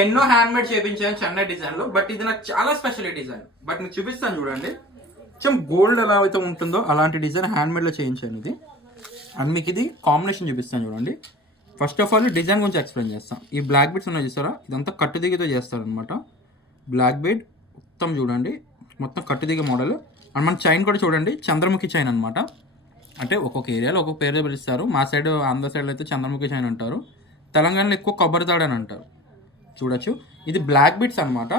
ఎన్నో hand made చేయించాను Chennai design లో, బట్ ఇది నాకు చాలా స్పెషల్ డిజైన్. బట్ మీకు చూపిస్తాను చూడండి, కొంచెం గోల్డ్ ఎలా అయితే ఉంటుందో అలాంటి డిజైన్ హ్యాండ్ మేడ్ లో చేయించాను ఇది. అండ్ మీకు ఇది కాంబినేషన్ చూపిస్తాను చూడండి. ఫస్ట్ ఆఫ్ ఆల్ డిజైన్ గురించి ఎక్స్ప్లెయిన్ చేస్తాను. ఈ బ్లాక్ బీడ్స్ ఉన్నాయి చూసారా, ఇదంతా కట్టుదిగితో చేస్తారనమాట. బ్లాక్ బీడ్ మొత్తం చూడండి, మొత్తం కట్టుదిగ మోడల్. అండ్ మన చైన్ కూడా చూడండి, చంద్రముఖి చైన్ అనమాట. అంటే ఒక్కొక్క ఏరియాలో ఒక్కొక్క పేరు పిలుస్తారు. మా సైడ్ ఆంధ్ర సైడ్లో అయితే చంద్రముఖి చైన్ అంటారు, తెలంగాణలో ఎక్కువ కొబ్బరి తాడు అని అంటారు. చూడొచ్చు, ఇది బ్లాక్ బీడ్స్ అనమాట.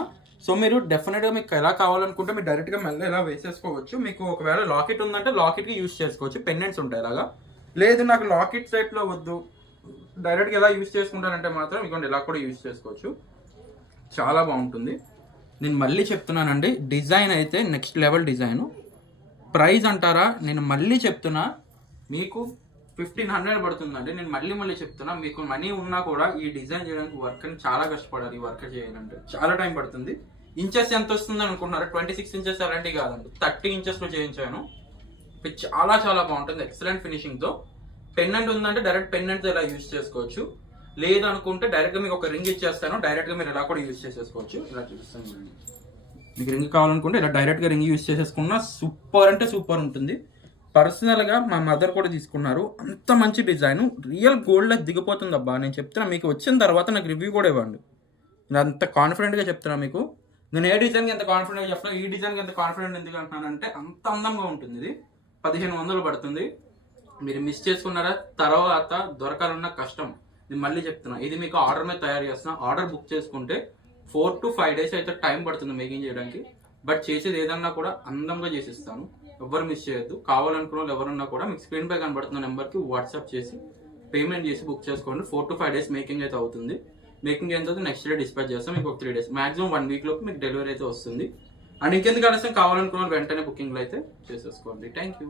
సో మీరు డెఫినెట్గా మీకు ఎలా కావాలనుకుంటే మీరు డైరెక్ట్గా మెల్ల ఎలా వేసేసుకోవచ్చు. మీకు ఒకవేళ లాకెట్ ఉందంటే లాకెట్కి యూజ్ చేసుకోవచ్చు, పెండెంట్స్ ఉంటాయి ఇలాగా. లేదు నాకు లాకెట్ సెట్లో వద్దు, డైరెక్ట్గా ఎలా యూజ్ చేసుకుంటానంటే మాత్రం ఇదిగోండి ఇలా కూడా యూజ్ చేసుకోవచ్చు. చాలా బాగుంటుంది. నేను మళ్ళీ చెప్తున్నానండి, డిజైన్ అయితే నెక్స్ట్ లెవెల్ డిజైన్. ప్రైస్ అంటారా, నేను మళ్ళీ చెప్తున్నా మీకు 1500 పడుతుందండి. నేను మళ్ళీ చెప్తున్నా, మీకు మనీ ఉన్నా కూడా ఈ డిజైన్ చేయడానికి వర్క్ అని చాలా కష్టపడాలి. ఈ వర్క్ చేయాలంటే చాలా టైం పడుతుంది. ఇంచెస్ ఎంత వస్తుంది అనుకుంటున్నారు? 26 ఇంచెస్ అలాంటివి కాదండి, 30 ఇంచెస్లో చేయించాను. చాలా చాలా బాగుంటుంది, ఎక్సలెంట్ ఫినిషింగ్తో. పెన్నెంట్ ఉందంటే డైరెక్ట్ పెన్నెంట్తో ఇలా యూజ్ చేసుకోవచ్చు. లేదు అనుకుంటే డైరెక్ట్గా మీకు ఒక రింగ్ ఇచ్చేస్తాను, డైరెక్ట్గా మీరు ఇలా కూడా యూజ్ చేసేసుకోవచ్చు. ఇలా చూపిస్తాను చూడండి. మీకు రింగ్ కావాలనుకుంటే ఇలా డైరెక్ట్గా రింగ్ యూజ్ చేసేసుకున్నా సూపర్ అంటే సూపర్ ఉంటుంది. పర్సనల్గా మా మదర్ కూడా తీసుకున్నారు, అంత మంచి డిజైన్, రియల్ గోల్డ్లో దిగిపోతుంది అబ్బా. నేను చెప్తున్నా, మీకు వచ్చిన తర్వాత నాకు రివ్యూ కూడా ఇవ్వండి. నేను అంత కాన్ఫిడెంట్గా చెప్తున్నా మీకు. నేను ఏ డిజైన్కి ఎంత కాన్ఫిడెంట్గా చెప్తున్నా, ఈ డిజైన్కి ఎంత కాన్ఫిడెంట్ ఎందుకు అంటున్నానంటే అంత అందంగా ఉంటుంది. ఇది 1500 పడుతుంది. మీరు మిస్ చేసుకున్నారా తర్వాత దొరకాలన్న కష్టం. నేను మళ్ళీ చెప్తున్నా, ఇది మీకు ఆర్డర్ మీద తయారు చేస్తున్నా. ఆర్డర్ బుక్ చేసుకుంటే 4 to 5 days అయితే టైం పడుతుంది మేకింగ్ చేయడానికి. బట్ చేసేది ఏదన్నా కూడా అందంగా చేసిస్తాను, ఎవరు మిస్ చేయొద్దు. కావాలనుకున్న వాళ్ళు ఎవరన్నా కూడా మీకు స్క్రీన్ పై కనబడుతున్న నెంబర్కి వాట్సాప్ చేసి పేమెంట్ చేసి బుక్ చేసుకోండి. 4 to 5 days మేకింగ్ అయితే అవుతుంది. మేకింగ్ అయిన తర్వాత నెక్స్ట్ డే డిస్పాచ్ చేస్తాం. మీకు ఒక 3 days, మాక్సిమం 1 week లోపు మీకు డెలివరీ అయితే వస్తుంది. అండ్ ఇంకెందుకు ఆలస్యం, కావాలనుకున్న వాళ్ళు వెంటనే బుకింగ్లో అయితే చేసేసుకోండి. Thank you.